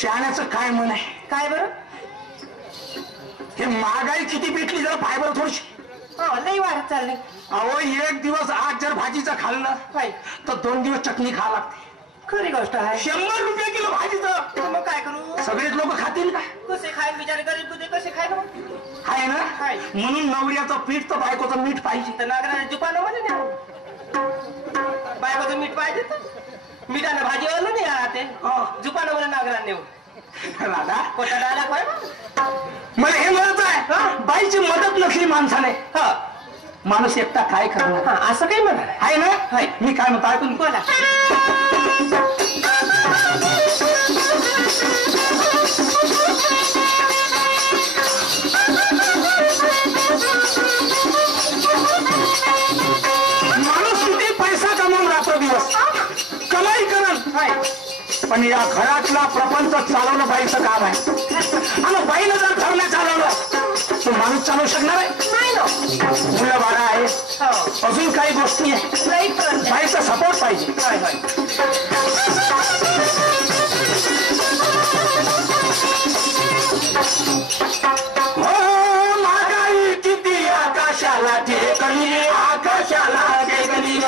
शहाण्याचं काय मन आहे? काय बरं? हे महागाई किती भेटली जरा पाय बरं थोडीशी. लई वाढत चाललंय. अहो एक दिवस आज जर भाजीचं खाल्लं तर 2 दिवस चटणी खावं लागते. खरी गोष्ट आहे. 100 रुपये किलो भाजीचं. मग काय करू? सगळेच लोक खातील का? कसे खाय बिचारे गरीब कुठे कसे खाय ना? आहे ना. म्हणून नवऱ्याचं पीठ तर बायकोचं मीठ पाहिजे. तर नागराने दुकान म्हणे ना बायकोचं मीठ पाहिजे तर मीठानं भाजी आलं नाही राहते. दुकान म्हणे नागराने राधा कोटा डायला काय मला हे म्हणत आहे बाईची मदत नसली माणसाने माणूस एकटा काय करणार? असं काही म्हणा आहे ना. मी काय म्हणतो ऐकून बोला. माणूस किती पैसा कमावून राहतो दिवस कमाई करण पण या घरातला प्रपंच चालवणं बाईचं काम आहे. आणि बाईनं जर घर नाही चालवलं तो माणूस चालवू शकणार आहे? नाही ना. मुलं बाळा आहे अजून काही गोष्टी आहे बाईचा सपोर्ट पाहिजे. हो महागाई किती आकाशाला टेकली आकाशाला टेकली.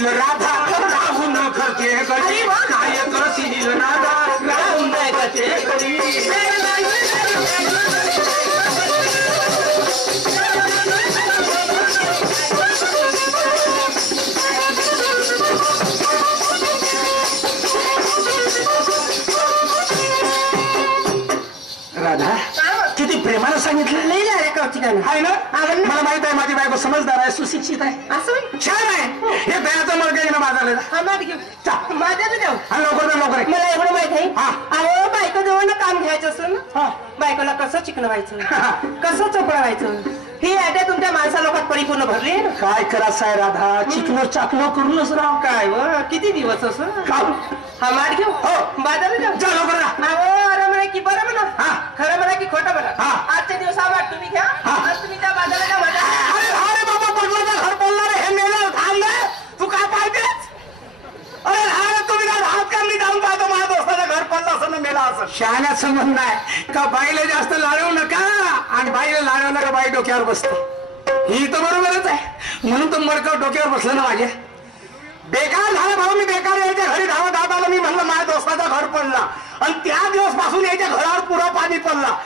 राधा राहून करते गली काय करशील राधा राहून करते गली. राधा किती प्रेमानं सांगितलं नाही आहे ना. मला माहित आहे माझी बायको समजदार आहे सुशिक्षित आहे असं छान आहे. हे दयाचं मग गेलं माझा लवकर मला एवढं माहित आहे. अहो बायको जवळ काम घ्यायचं असलं ना बायकोला कसं चिकन व्हायचं कसं चोपडं व्हायचं ही आयडिया तुमच्या माणसा लोकात परिपूर्ण भरली. काय करायचं आहे राधा चिकनो चाकनो करूनच राव. काय व किती दिवस असं हा माठ घेऊ बाजारात जाऊ लवकर. अहो अरे म्हणा की बरं म्हणा खरं म्हणा की खोटं म्हणा आजच्या दिवस हा माठ तुम्ही घ्या आणि तुम्ही त्या बाजारात अरे बाबा पडलं तर घर बोलणार हे मेलं थांब तू काय पाहिजेस. अरे हा तुम्ही काय हात का मी जाऊन पाहतो माझ्या दोस्ताचं घर पडलं असं ना मेला असं. शहाण्याचं म्हणणं आहे का बाईला जास्त लाडवू नका आणि बाईला लाडवू नका बाई डोक्यावर बसते. ही तर बरोबरच आहे म्हणून तर मडकं डोक्यावर बसलं ना माझ्या. बेकार झालं भाऊ मी बेकार यायच्या घरी धावत धावत आलो. मी म्हणलं माझ्या दोस्ताचं घर पडला आणि त्या दिवस पासून यायच्या घरावर पुरा पाणी पडला.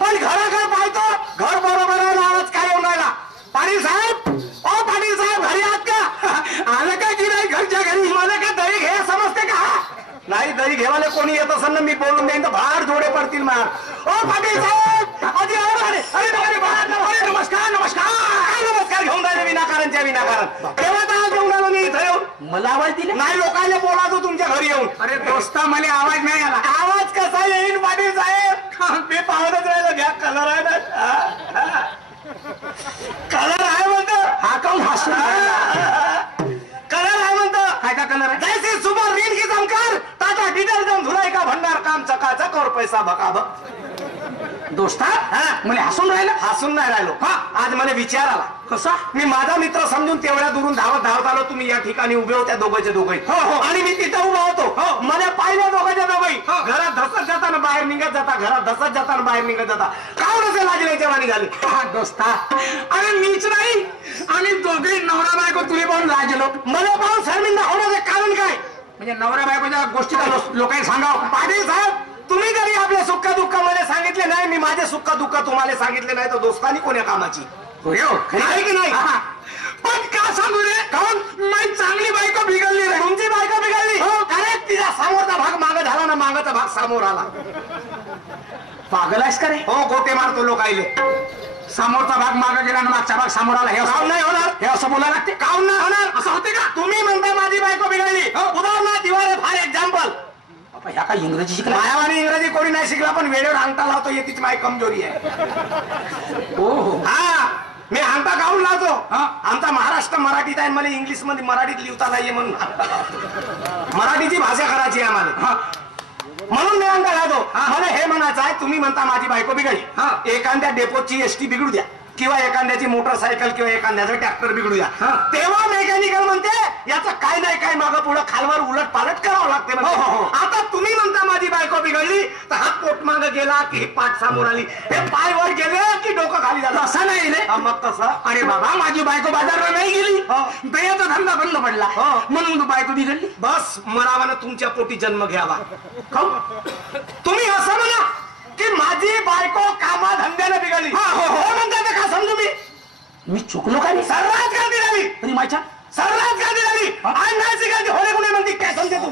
पण घराकडे पाहतो घर बरोबर आहे आवाज काय येऊन राहिला. पाटील साहेब ओ पाटील साहेब घरी आहात का? आलं का की नाही घरच्या घरी? मला का दही घे समजते का? नाही दही घेवाले कोणी येत असेल ना मी बोलून देईन तर भार जोडे पडतील मार. ओ पाटील साहेब अरे अरे नमस्कार नमस्कार नमस्कार घेऊन राहिले विनाकारणच्या विनाकारण. तेव्हा तर घेऊन आलो मी इथं येऊन. मला आवाज दिला नाही लोकांना बोलायचो तुमच्या घरी येऊन. अरे दोस्ता मला आवाज नाही आला. आवाज कसा येईल पाटील साहेब? मी पाहतच राहिलो घ्या कलर आहे ना कलर आहे म्हणतो हा काऊन हसू कलर आहे म्हणतो काय का कलर आहे जैसे सुबह रील की चमकार टाटा डिटर्जंट धुलाई का भंडार काम चकाचक और पैसा भकाभक. दोस्ता मला हसून राहिलं? हसून नाही राहिलो आज मला विचार आला. कसा? मी माझा मित्र समजून तेवढ्या दुरून धावत धावत आलो. तुम्ही या ठिकाणी उभे होत्या दोघांचे दोघे आणि मी तिथं उभा होतो. मला पाहिलं दोघांच्या दोघे घरात धसत जाताना बाहेर निघत जाता घरात धसत जाताना बाहेर निघत जाता. काऊन असे लाजले जेव्हा निघाले? दोस्ता अरे मीच नाही आणि दोघे नवरा बायको तुले पाहून लाजलो. मला पाहून शर्मिंदा होण्याचे कारण काय? म्हणजे नवऱ्या बायकोच्या गोष्टी लोकांनी सांगावं. पाटील साहेब, तुम्ही जरी आपल्या सुख दुःख मला सांगितले नाही, मी माझे सुख दुःख तुम्हाला सांगितले नाही, तर दोस्तानी कोण्या कामाची? आहे की नाही? पण का सांगू रे? काऊन माझी चांगली बायको बिघडली रे. तुमची बायको बिघडली? करेक्ट. तिचा समोरचा भाग माग झाला ना, मागाचा भाग समोर आला. पागल आहेस का रे? हो, गोटे मारतो लोकायले. समोरचा भाग मागे गेला आणि मागचा भाग समोर आला. हे काऊन नाही होणार? हे असं बोलायला लागते. काऊन नाही होणार? असं होते का? तुम्ही म्हणता माझी बायको बिघडली. उदाहरणार्थ दिवाळे फार एक्झाम्पल. ह्या काय इंग्रजी शिकला? मायावानी इंग्रजी कोणी नाही शिकला, पण वेळेवर अंगठा लावतो हे तिची माझी कमजोरी आहे. हो. हा, मी अंगठा गाऊन लावतो. हा. आमचा महाराष्ट्र मराठीत आहे, मला इंग्लिश मध्ये मराठीत लिहिता नाहीये म्हणून मराठीची भाषा करायची आहे आम्हाला. म्हणून मी अंगठा लावतो. मला हे म्हणायचं आहे, तुम्ही म्हणता माझी बायको बिघडली. एखाद्या डेपोची एसटी बिघडू द्या, किंवा एखाद्याची मोटरसायकल किंवा एखाद्याचं ट्रॅक्टर बिघडू द्या, तेव्हा मेकॅनिकल म्हणते याचं काय नाही काय मागं पुढं खालवर उलट पालट करावं लागते. आता तुम्ही म्हणता माझी बायको बिघडली, तर हा पोट मागं गेला की ही पाठ समोर आली, हे पाय वर गेले की डोकं खाली झालं. असं नाही रे. मग तसं? अरे बाबा, माझी बायको बाजारला नाही गेली, दयाचा धंदा बंद पडला म्हणून तू बायको बिघडली. बस मरावानं तुमच्या पोटी जन्म घ्यावा. तुम्ही असं म्हणा की माझी बायको कामा धंद्याने बिघडली. हो म्हणता का समजू मी चुकलो का रे? सर्रास गर्दी झाली. तरी माझ्या सर्रास गर्दी झाली. आणि नाही गर्दी होणे कोणी म्हणते काय समजे तू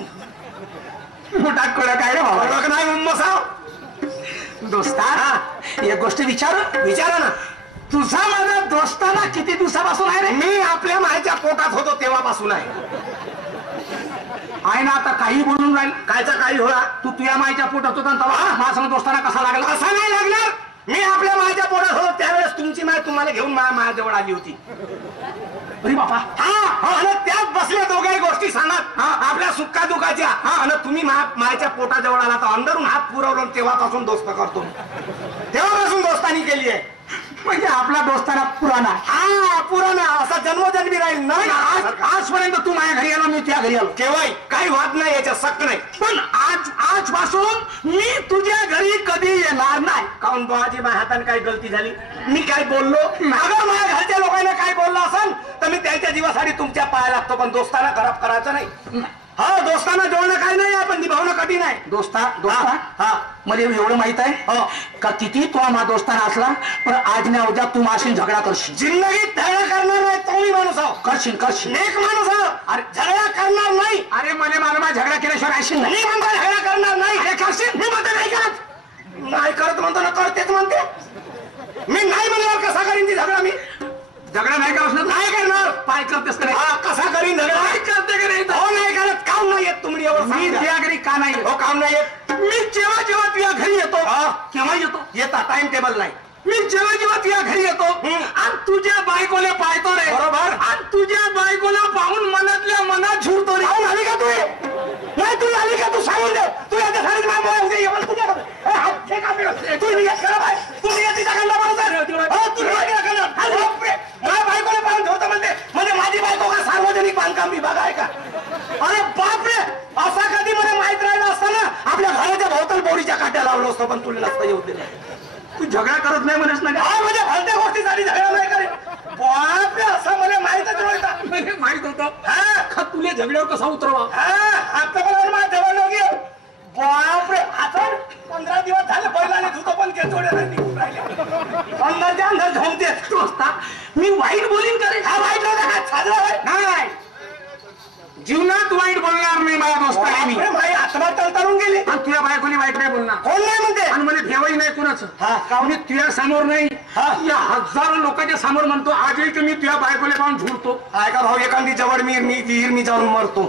मोठा कडक काय रे बाबा? ओळख नाही उम्मसा. दोस्ता, एक गोष्ट विचारा ना. तुझा माझा दोस्ताना किती दिवसापासून आहे रे? मी आपल्या मायच्या पोटात होतो तेव्हापासून आहे. आहे ना, आता काही बोलून राहील. कायचा काही होला? तू तुझ्या मायच्या पोटात होता तेव्हा माझा दोस्ताना कसा लागला? असा नाही लागणार. मी आपल्या मायच्या पोटात होतो त्यावेळेस तुमची माय तुम्हाला घेऊन माझ्याजवळ आली होती. अरे बापा. आणि त्यात बसल्या दोघाही गोष्टी सांगत आपल्या सुक्का दुखाच्या. आणि तुम्ही मायच्या पोटाजवळ आला तर अंदरून हात पुरवलं, तेव्हापासून दोस्त करतो. तेव्हापासून दोस्तानी केली आहे. म्हणजे आपला दोस्ताना पुराणा. पुराणा असा जन्मोजन्मी राहील. नाही आजपर्यंत तू माझ्या घरी आला, मी त्या घरी आलो, केव्हाही काही वाद नाही, याच्या सक्त नाही. पण आजपासून मी तुझ्या घरी कधी येणार नाही. काऊन बाबाजी माझ्या हाताने काही गलती झाली? मी काय बोललो? अगर माझ्या घरच्या लोकांना काय बोललो असेल तर मी त्यांच्या जीवासाठी तुमच्या पाया लागतो, पण दोस्ताना खराब करायचं नाही. दोस्ताना जोडणं काही नाही, पण निभावणं कठीण आहे. दोस्ता मला एवढं माहित आहे का किती तो माझा दोस्ताना असला पण आज नाही उद्या तू माशील झगडा करशील. जिंदगीत झगडा करणार नाही. तुम्ही माणूस आहो. करशील एक माणूस आहो. अरे झगडा करणार नाही. अरे मला मालूम आहे झगडा केल्याशिवाय राहशील नाही. मी म्हणतो झगडा करणार नाही. अरे करशील. मी म्हणतो नाही करत. नाही करत म्हणतो ना, करतेच म्हणते. मी नाही म्हणल्यावर कसा करीन ती झगडा? मी झगडा नाही करणार. नाही करणार. पाय करतेस का? कसा करीन झगडा? नाही करते का नाही? हो नाही करत. काम नाही येत तुम्ही एवढं? मी तुझ्या घरी का नाही? हो काम नाही येत. मी जेव्हा तुझ्या घरी येतो केव्हा येता टाइम टेबल नाही. मी जेव्हा तुझ्या घरी येतो आणि तुझ्या बायकोला पाहतो रे. बरोबर. आणि तुझ्या बायकोला पाहून मनातल्या मनात झुरतो रे. आली का तू? नाही तू आली का? तू सांगून दे. तू याच्या साडीत बायकोला पाहून ठेवतो म्हणजे माझी बायको का सार्वजनिक बांधकाम विभाग आहे का? अरे बापरे, असा कधी मला माहित राहिला असताना आपल्या घराच्या भोवताल बोरीच्या काट्या लावलो असतो, पण तुला नसतं येऊ दिलं. तू झगडा करत नाही म्हणस ना? म्हणजे भलत्या गोष्टीसाठी झगडा नाही करे. बापरे, असं मला माहितच नव्हतं. माहित होतं तुला झगड्यावर कसा उतरवा. आता मला माझ्या जवळ गेलो. बापरे, आता 15 दिवस झाले बैलाने धुतो पण केचोडे नाही निघून राहिले. अंदाच्या अंदाज झोंबते दोस्ता. मी वाईट बोलीन करे. वाईट नाही, जीवनात वाईट बोलणार नाही माझ्या दोस्ताला. मी माझी आत्मा तळतळून गेली. आणि तुझ्या बायकोनी वाईट नाही बोलणार. कोण नाही म्हणते? आणि मला भेवाही नाही कोणाचं. मी तुझ्या समोर नाही, या हजारो लोकांच्या समोर म्हणतो आजही की मी तुझ्या बायकोला पाहून झुरतो. ऐका भाऊ, एखादी जवळ मी जाऊन मरतो.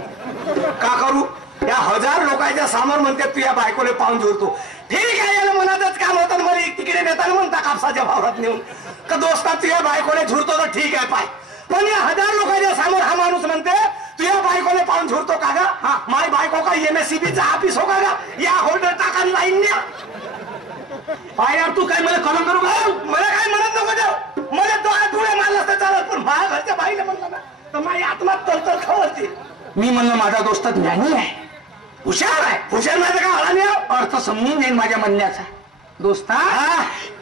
का करू? या 1000 लोकांच्या समोर म्हणते तुझ्या बायकोले पाहून झुरतो. ठीक आहे, याला मनातच काम होतं. मला तिकडे नेताना म्हणता कापसाच्या भावरात नेऊन का दोस्ता तुझ्या बायकोले झुरतो तर ठीक आहे पाय. पण या 1000 लोकांच्या समोर हा माणूस म्हणते तुझ्या बायकोले पाहून झुरतो का गा? माय बायको का MSCBचा ऑफिस हो का गा? या होल्डर टाका लाईन न्या. पाय यार, तू काय मला कलम करू का? मला काय म्हणत नको जाऊ. मला तो डोळे मारला तर चालत, पण माझ्या घरच्या बाईला म्हणलं ना तर माझी आत्मा तळतळ खवळते. मी म्हणलं माझा दोस्त ज्ञानी आहे, हुशार आहे. हुशार माझं का हळा नाही. अर्थ समजून घेईन माझ्या म्हणण्याचा. दोस्ता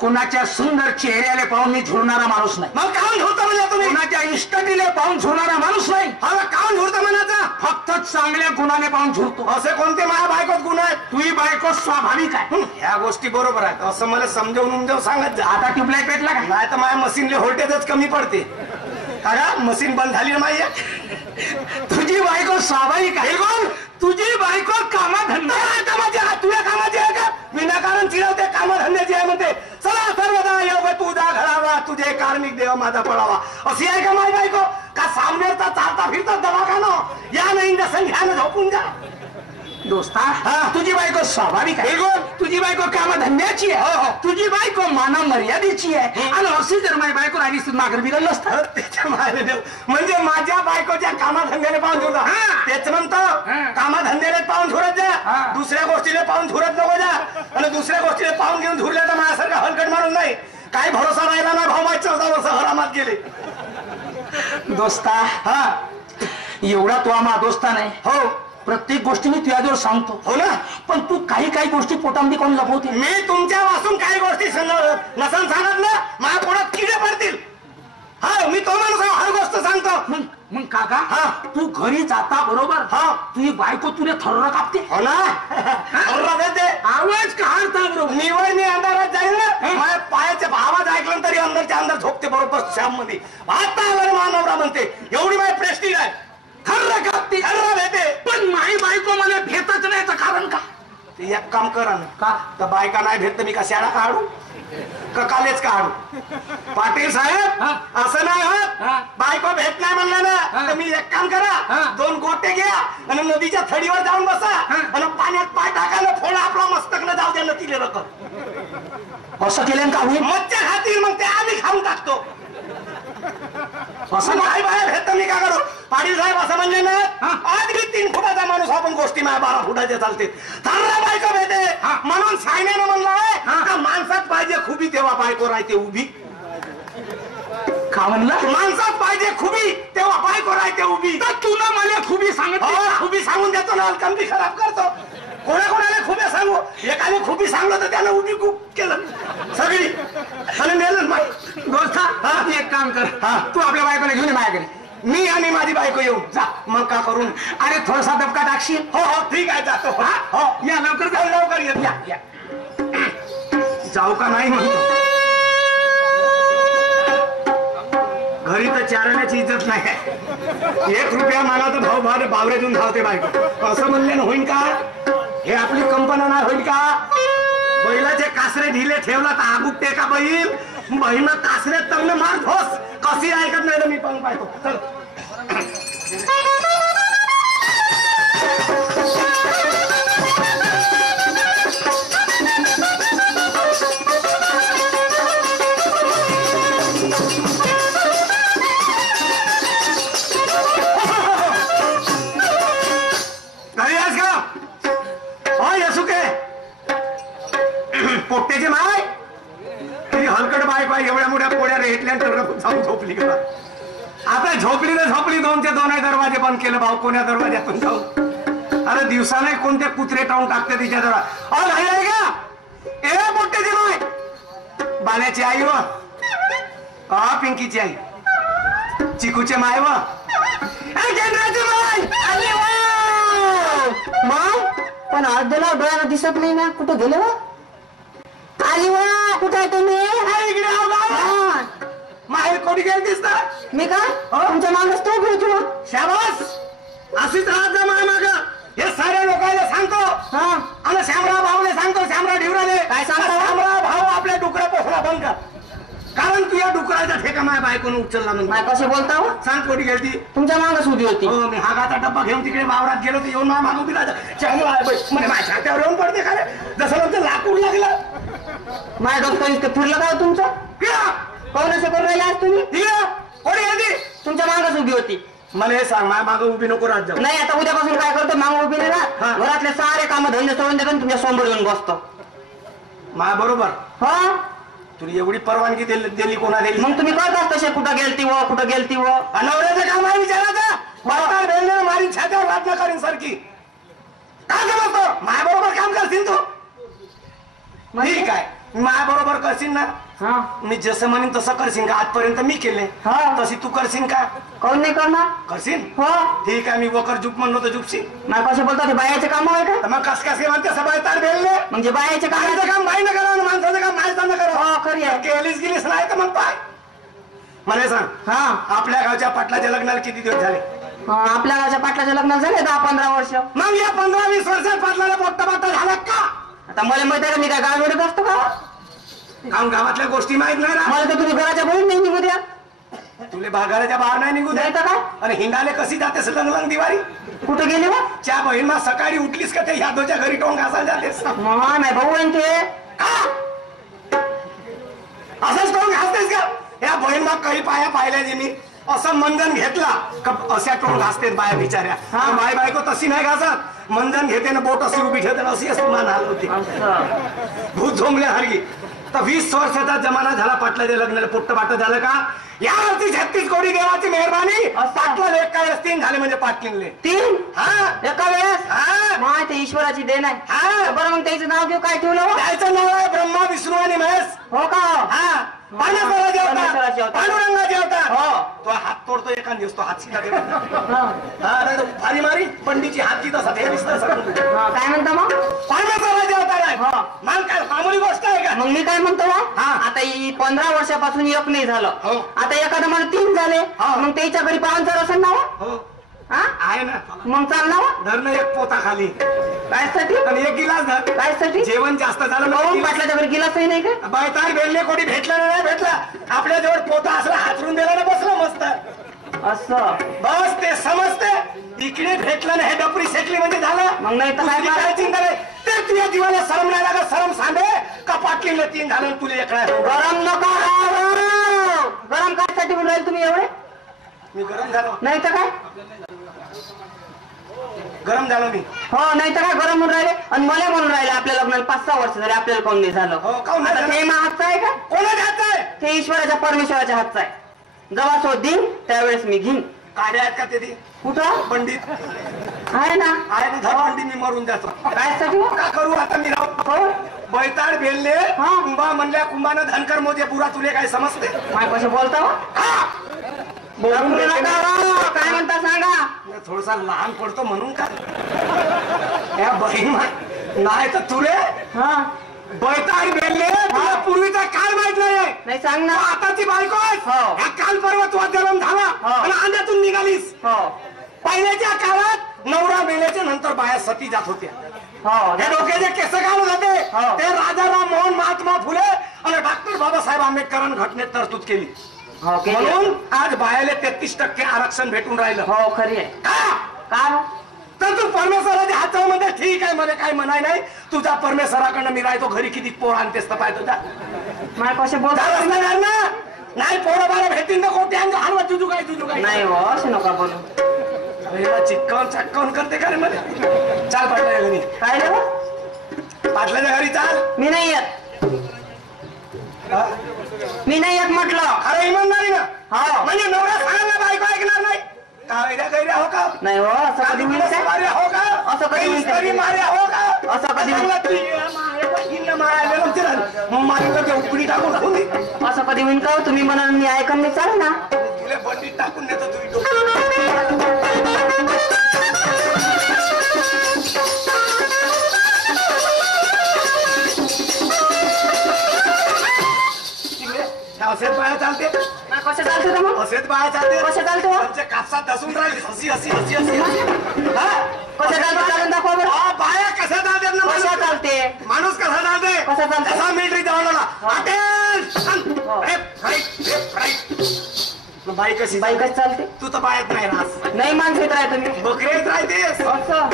कोणाच्या सुंदर चेहऱ्याला पाहून मी झुरणारा माणूस नाही. मग काऊन झुरता म्हणला तुम्ही? कोणाच्या इष्टटीले पाहून झुरणारा माणूस नाही. हा काऊन झुरता म्हणाचा? फक्त चांगल्या गुणाने पाहून झुरतो. असे कोणते माझ्या बायकोत गुण आहेत? तुझी बायको स्वाभाविक आहे. ह्या गोष्टी बरोबर आहेत असं मला समजावून सांगत जा. आता ट्यूबलाईट पेटला का? नाही तर माझ्या मशीनले व्होल्टेजच कमी पडते. अरे मशीन बंद झाली ना माझी. तुझी बायको स्वाभाविक आहे. बिलकुल. तुझी बायको कामाधंदा कामाची आहे. तुझ्या कामाची आहे का? विनाकारण चिडवते कामधंद्याची आहे म्हणते. चला सर्वदा योग तुझा घडावा तुझे कार्मिक देव माझा पडावा. अशी आहे का माझी बायको? का सामनेचा चालता फिरता दवाखाना या नाही इंजेक्शन घ्या झोपून जा. दोस्ता तुझी बायको स्वाभाविक आहे. तुझी बायको कामधंद्याची आहे. तुझी बायको मानव मर्यादेची आहे. आणि अशी जर माझी बायको राहिली नागर बिघडलं असतं. त्याच्या मायने देव म्हणजे माझ्या बायकोच्या कामाधंद्याने पाहून झुरता. तेच म्हणतो कामाधंद्याने पाहून झुरत जा. दुसऱ्या गोष्टीने पाहून झुरत नको जा. आणि दुसऱ्या गोष्टीने पाहून घेऊन झुरल्या तर माझ्यासारखा हलकट माणूस नाही. काय भरोसा राहिला ना भाऊ. 14 वर्ष हरामात गेले. दोस्ता एवढा तो आम्हा दोस्ता नाही. हो प्रत्येक गोष्टी मी तुझ्याजवळ सांगतो. हो ना. पण तू काही गोष्टी पोटामध्ये कोण लपवते. मी तुमच्या वाचून काही गोष्टी नसन सांगत ना माझ्या पोटात किडे पडतील. हा मी तो माणूस हर गोष्ट सांगतो. मग काका तू घरी जाता बरोबर तुझी बायको तुला थर्र कापते. हो ना. देते आवाज काढता बरोबर. निवडणी अंधारात जाईल ना माझ्या पायाचे आवाज ऐकलं तरी अंदरच्या अंदर झोपते बरोबर श्याम मध्ये. आता आला मानवरा म्हणते एवढी माझी प्रेस्टीज आहे. थर्र कापते. थर्र देते. पण माई बायको मला भेटच नाही याचं कारण का? एक काम करा ना. का तर बायका नाही भेट तर मी का शाळा काढू का कॉलेज काढू? पाटील साहेब असं नाही होत. बायको भेट नाही म्हणलं ना तर मी एक काम करा 2 गोटे घ्या आणि नदीच्या थडीवर जाऊन बसा आणि पाण्यात पाय टाकायला फोडा आपला मस्तक न जाऊ द्या न तिले रकम. असं केलं का होईल? मच्छर खातील मग ते आम्ही खाऊन टाकतो. असं नाही बाहेर भेट तर मी का करू? पाटील साहेब असं म्हणले ना आज मी 3 फुटाचा माणूस आपण गोष्टी माझ्या 12 फुटाच्या चालते. थर्रा बायको भेटे म्हणून सायण्यानं म्हणलंय का माणसात पाहिजे खुबी तेव्हा बायको राहते उभी. का म्हणलं? माणसात पाहिजे खुबी तेव्हा बायको राहते उभी. तर तुला मला खुबी सांगत खुबी सांगून देतो ना कंपनी खराब करतो. कोणाकोणाला खुब्या सांगू. एकाने खुबी सांगलं तर त्यानं उभी खूप केलं सगळी आणि नेलं माहिती. दोस्ता एक काम कर. तू आपल्या बायकोला घेऊन माझ्याकडे. मी आणि माझी बायको येऊ जा. मग का करून? अरे थोडासा धपका टाकशील? हो ठीक आहे जातो. हो या लवकर जाऊ. लवकर येत या. जाऊ का नाही म्हणतो. घरी तर चारण्याची इज्जत नाही. 1 रुपया मला तर भाऊ बावरे देऊन धावते बायको. असं म्हणल्यानं होईल का? हे आपली कंपनी नाही होईल का? बैलाचे कासरे ढिले ठेवला तर आगुकते का बैल? बहिण कासरे तंगने मार धोस. कशी ऐकत नाही तर मी पण पाहतो. चल घरी आहेस का? हो येसू के पोट्याची माय तरी हलकट बायको एवढ्या मोठ्या पोळ्या रेटल्यानंतर जाऊन झोपली का? आता झोपली ना झोपली. 2चे 2 दरवाजे बंद केलं भाऊ. कोण्या दरवाज्यातून जाऊन? अरे दिवसाने कोणते कुत्रे टाळून टाकते तिच्या जवळ. अहो नाही आहे का? ए पोट्याची माय बाल्याची आई व पिंकीची आई चिकूचे माय व पण अर्धला डोळ्याला दिसत नाही ना. कुठं गेले वा? आली वा. कुठे आहे तुम्ही? माहेर कोणी गेली दिसत मी का तुमच्या मागच तो घेतो. शाबास. अशीच राहत जा माझ्या माग. हे साऱ्या लोकांना सांगतो. आणि श्यामराव भाऊने सांगतो. श्यामराव ढिवराने काय सांगतो? श्यामराव भाऊ आपल्या डुकरा पोखरा बंद कर. कारण तू या डुकराचा ठेका माझ्या बायकोनं उचलला म्हणून. कसे बोलता हो? सांग कोणी गेली? तुमच्या मागच उभी होती. हो मी हागाचा डब्बा घेऊन तिकडे वावरात गेलो तर येऊन माझ्या मागून उभी राहता. म्हणजे माझ्या छात्यावर येऊन पडते का रे? जसं आमचं लाकूड लागलं. माझ्या डॉक्टर फिरलं का तुमचं? कोण असं करून राहिले आज तुम्ही? कोणी गेली? तुमच्या मागच उभी होती. मला हे सांग माझ्या मागं उभी नको राहत जाऊ. नाही आता उद्यापासून काय करतो? माग उभी नाही ना. घरातले सारे काम धंदे सोडून देतो तुमच्या समोर येऊन बसतो. मा बरोबर. हा तुला एवढी परवानगी दिली कोणा दिली? मग तुम्ही कळतात तसे कुठं गेलती व कुठं गेलती व. नवऱ्याचं काम आहे विचारायचं. माझी छात्यावर राज्य करीन सारखी काय समजतो? माझ्या बरोबर काम करशील तू? ठीक आहे. माझ्या बरोबर करशील ना हा मी जसं म्हणेन तसं करशील का आजपर्यंत मी केले हा. तशी तू करशील का कोण नाही करणार करशील हो ठीक आहे मी वकर जुप म्हणलो तर जुपशील मला कसं बोलतो ते बायाचे काम आहे का तर मग कस कस म्हणते सबाय तार बेलले म्हणजे बायाचे काम बाईचं काम बाई न करा माणसाचं काम माणसानं हो करा खरी आहे गेलीस गेलीस नाही तर मग पाय मला सांग हा आपल्या गावच्या पाटलाच्या लग्नाला किती दिवस झाले आपल्या गावच्या पाटलाचे लग्न झाले 10-15 वर्ष मग या 15-20 वर्षात पाटलाला मोठा मोठा झाला का आता मला माहिती आहे का मी काय गाव वेळेत असतो का काम गावातल्या गोष्टी माहित नाही ना मला तर तुम्ही घराच्या बहीण नाही निघू द्या तुले भागाराच्या बाहेर नाही निघू नाही द्या तर काय आणि हिंडाले कशी जातेस लंग लंग दिवाळी कुठे गेले बा च्या बहीण मा सकाळी उठलीस का ते यादवच्या घरी टोंग घासायला जातेस नाही भाऊ आहे ते असंच टोंग घासतेस का या बहीण मग काही पाया पाहिल्या जे मी असं मंजन घेतला का अशा टोंग घासतेत बाया बिचाऱ्या हा. बाय बायको तशी नाही घासत मंजन घेते ना बोट अशी उभी ठेवते ना अशी अशी मान हलवते असं भूत झोंबल्या हरगी तर 20 वर्षाचा जमाना झाला पाटलाच्या लग्नाला पोट्ट पाट झालं का यावरती 36 कोटी देवाची मेहरबानी पाटला एक काय 3 झाले म्हणजे पाटलिंगले 3 हा एका वेळेस हा माय ते ईश्वराची देण आहे हा बरं मग त्याचं नाव घेऊ काय ठेवलं हो? त्याचं नाव आहे ब्रह्मा विष्णू आणि महेश हो का हा पाण्याचा पाण्याचा जेवतात पांडुरंगा जेवतात हो. तो हात तोडतो एका दिवस तो हात सीधा ठेवतो हा. हा नाही तर फारी मारी पंडीची हात तिथं हे दिसतं सगळं हा, काय म्हणता मग पाण्याचा जेवतात आहे हो. मग काय मामूली गोष्ट आहे का मग मी काय म्हणतो बा? हा. आता ही 15 वर्षापासून एक नाही झालं हो. आता एखादं मला 3 झाले हा. मग त्याच्या घरी पाहुणचार असेल ना हो? हो हा आहे ना मग चालणार हो? धरणं एक पोता खाली कायसाठी आणि एक गिलास धर कायसाठी जेवण जास्त झालं भाऊ म्हणजे पाटलाच्या घरी गिलासही नाही का बायतार भेटले कोणी भेटला नाही भेटला आपल्या जवळ पोता असला हातरून दिला ना बसलं मस्त असं बस ते समजते इकडे भेटलं ना हे डपरी सेकली म्हणजे झालं मग नाही तर काय दुसरी काय चिंता नाही तर तुझ्या जीवाला शरम नाही लागत शरम सांगे का पाटलीला 3 झालं आणि तुला एक नाही गरम नका राहू. गरम कायसाठी म्हणून राहील तुम्ही एवढे मी गरम झालो नाही तर काय गरम झालो मी हो नाही तर काय गरम म्हणून राहिले आणि मला म्हणून राहिले आपल्या लग्नाला 5-6 वर्ष झाले आपल्याला कोण नाही झालं हो, काहून नाही आता झालं? ते मा हातचं आहे का कोणा घ्यायचंय ते ईश्वराच्या परमेश्वराच्या हातचं आहे जेव्हा शोध देईन त्यावेळेस मी घेईन काड्या आहेत का ते ती? कुठं पंडित आहे ना आहे ना धर पंडित मी मरून जातो कायसाठी हो? का करू आता मी राहू हो बैताड बेलले हा. कुंभा म्हणल्या कुंभानं धनकर मोजे पुरा तुले काय समजते माय कसं बोलता हो? हा. बोलू नका हो. काय म्हणता सांगा थोडासा लहान पडतो म्हणून का या बहीण नाही तर तुले हा बैताड बेलले तुला पूर्वीचा काळ माहित नाही नाही सांग ना आताची बायको आहेस. हो. हा काल परवा तुझा जन्म झाला हो. आणि अंड्यातून निघालीस हो पहिल्याच्या काळात नवरा मेल्याच्या नंतर बाया सती जात होत्या हो हे डोक्याचे केस काढून होते हो. ते राजाराम मोहन महात्मा फुले आणि डॉक्टर बाबासाहेब आंबेडकरांनी घटनेत तरतूद केली हो केली. म्हणून आज बायाले 33% आरक्षण भेटून राहिलं हो खरी आहे का का तर तू परमेश्वराच्या हातामध्ये ठीक आहे मला काही म्हणाय नाही तुझा परमेश्वराकडनं मी राहतो घरी किती पोर आणतेस तर पाय तुझा माय कसे बोलता नाही पोरं बारा भेटतील तर कोणते हलवा तुझू काय नाही हो असे नका बोलू चिटकावून चटकावून करते का रे मध्ये चाल पाटलाच्या घरी काय रे हो? पाटलाच्या घरी चाल मी नाही येत हा? मी नाही येत म्हटलं अरे इमानदारी ना हो म्हणजे नवरा सांगायला बायको ऐकणार नाही कायद्या गैऱ्या हो का नाही हो असं कधी मी काय मार्या हो का असं कधी म्हणते? काही मार्या हो का असं कधी चांगला मग मारिला ते उकडी टाकून राहून दे असं कधी होईन का तुम्ही म्हणाल मी ऐकून मी चालेल ना तुला बंडीत टाकून देतो तुम्ही असेच बाया चालते कसे चालते मग असेच बाया चालते कसे चालते हो? त्यांच्या कापसात धसून राहिली हसी हसी हसी हसी हा? कसे चालते चालून दाखवा बरं हा, बाया कशा चालते ना कशा माणूस? चालते माणूस कसा चालते कसा चालते? कसा मिलिटरी जवानाला हॉटेल हो. बाई कशी बाई कशी चालते तू तर बायत नाही राहस नाही माणसं येत राहा तुम्ही बकरीत राहतेस असं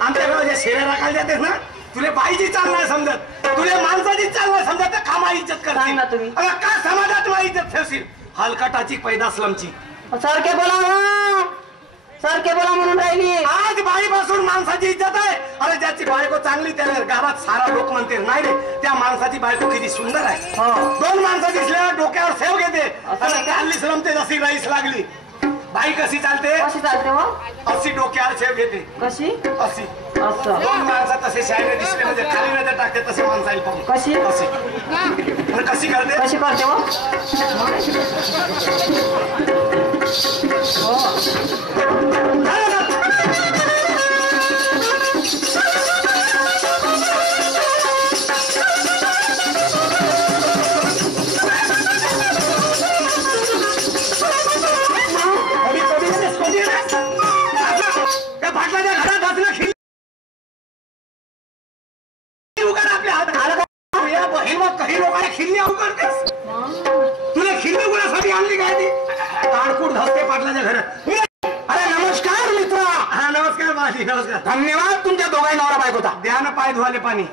आमच्या गावात शेऱ्या राखायला जातेस ना तुले बाईची चाल नाही समजत तुले माणसाची चाल नाही समजत तर कामा इज्जत सांग ना तुम्ही. अगं का समाजात मला इज्जत ठेवशील हलकटाची पैदासलमची सारखे बोला हो. सारखे बोला म्हणून राहिली आज बाईपासून माणसाची इज्जत आहे अरे ज्याची बायको चांगली त्याला गावात सारा लोक म्हणते नाही रे त्या माणसाची बायको किती सुंदर आहे हो 2 माणसं दिसल्यावर डोक्यावर सेव घेते असं आणि नाही का? हल्ली श्रमते जशी राईस लागली बाई कशी चालते कशी चालते हो अशी डोक्यावर सेव घेते कशी अशी असं 2 माणसं कसे शाळेने दिसले म्हणजे खाली नजर टाकते तसे माणसं आहे पाहून. कशी कसे आणि कशी करते कशी करते हो त्या फाटलाच्या घरात असलं खिल्ली उघड आपल्या हात या बहिणीला काही लोकांना खिल्ली उघडतेस तुला खिल्ली उघडासाठी आणली काय ती ताडकूड धसते पाटलाच्या घरात. अरे नमस्कार मित्र. हा नमस्कार माझी नमस्कार. धन्यवाद तुमच्या दोघांनी नवरा बायकोचा. द्या ना पाय धुवाले पाणी.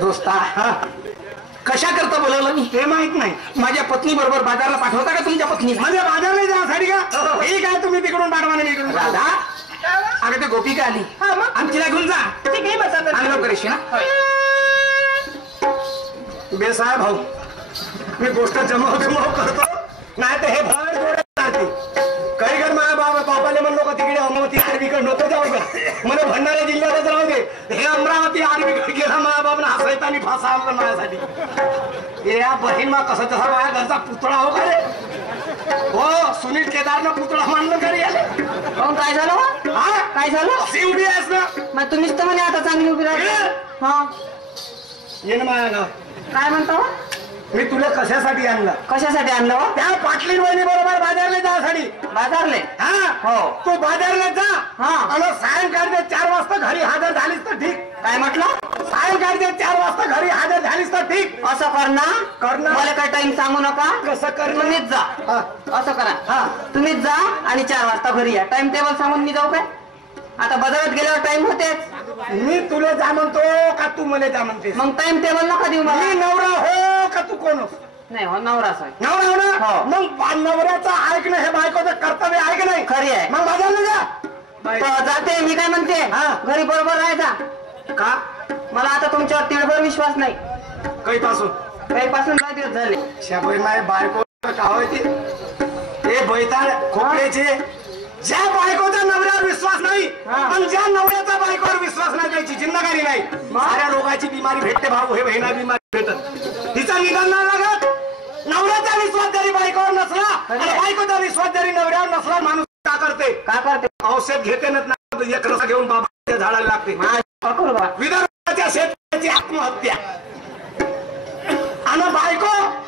दोस्ता कशा करता बोलवलं मी ते माहित नाही. माझ्या पत्नी बरोबर बाजारला पाठवता का तुमच्या पत्नी म्हणजे बाजारला जाण्यासाठी का ठीक आहे तुम्ही तिकडून पाठवा मी इकडून राधा अगं ते गोपिका आली हा मग आमचीला घेऊन जा. ठीक आहे बसा तर. आणि लवकर येशील ना. बेसाहेब भाऊ मी गोष्ट जमाव करतो नाही तर हे भर जोडते काही घर माझ्या बापाले म्हणलो का तिकडे अमरावती आरबीकडे नको जाऊ का मला भंडारा जिल्ह्यातच राहू दे हे अमरावती आरबीकडे गेला माझ्या बाबांना हसायचा आणि फासा आणला माझ्यासाठी. या बहीण मा कसं तसा माझ्या घरचा पुतळा हो का रे हो सुनील केदारनं पुतळा मांडलं का रे याले. मग काय झालं हो? हा काय झालं अशी उभी आहेस ना मग तुम्हीच तर म्हणे आता चांगली उभी राहिली. हा ये ना माझ्या गाव काय म्हणतो हो? मी तुला कशासाठी आणलं कशासाठी आणलं हो? त्या पाटलीन वहिनी बरोबर बाजारला जासाठी. बाजारले हा हो. तू बाजारला जा हा. आणि सायंकाळचे 4 वाजता घरी हजर झालीस तर ठीक. काय म्हटलं सायंकाळचे 4 वाजता घरी हजर झालीस तर ठीक. असं करणार करणार. मला काय टाइम सांगू नका. कसं करणार? तुम्हीच जा. हा. असं करा हा. तुम्हीच जा आणि 4 वाजता घरी या. टाइम टेबल सांगून मी जाऊ काय आता बाजारात गेल्यावर टाइम होतेच. मी तुला जा म्हणतो का तू मला जा म्हणतेस. मग टाइम टेबल नका देऊ मी मला. नवरा हो का तू कोण होस? नाही हो नवराच आहे. नवरा हो ना हो. मग नवऱ्याचं ऐकणं हे बायकोचं कर्तव्य आहे की नाही. खरी आहे. मग बाजारला जा. तर जाते मी काय म्हणते हा. घरी बरोबर राहायचा. का मला आता तुमच्यावर तिळभर विश्वास नाही. काही पासून काही पासून काय दिवस झाले. शाबाई माय बायको का होती हे बैताळ खोकड्याचे ज्या बायकोचा नवऱ्यावर विश्वास नाही हा. पण ज्या नवऱ्याचा बायकोवर विश्वास नाही त्याची जिंदगारी नाही. साऱ्या रोगाची बिमारी भेटते भाऊ हे बहिणा बिमारी भेटत तिचा निदान नाही लागत. नवऱ्याचा विश्वास जरी बायकोवर नसला आणि बायकोचा विश्वास जरी नवऱ्यावर नसला माणूस का करते का करते औषध घेते ना एक रसा घेऊन बाबाच्या झाडाला लागते. हा, करू बा. विदर्भाच्या शेतकऱ्याची आत्महत्या आणि बायको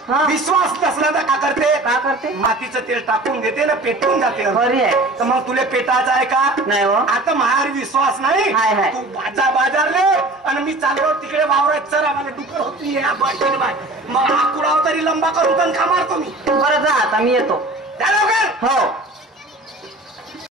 हा. विश्वास नसला तर का करते का करते मातीचं तेल टाकून देते ना पेटून जाते. खरी आहे. तर मग तुला पेटायचं आहे का नाही हो. आता माझ्यावर विश्वास नाही. हाय, हाय. तू बाजारले आणि मी चाललो तिकडे वावरात चरा मला डुकर होती या बाय मग हा कुडाव तरी लंबा करून पण का मारतो मी. बरं जा आता मी येतो. त्या लवकर हो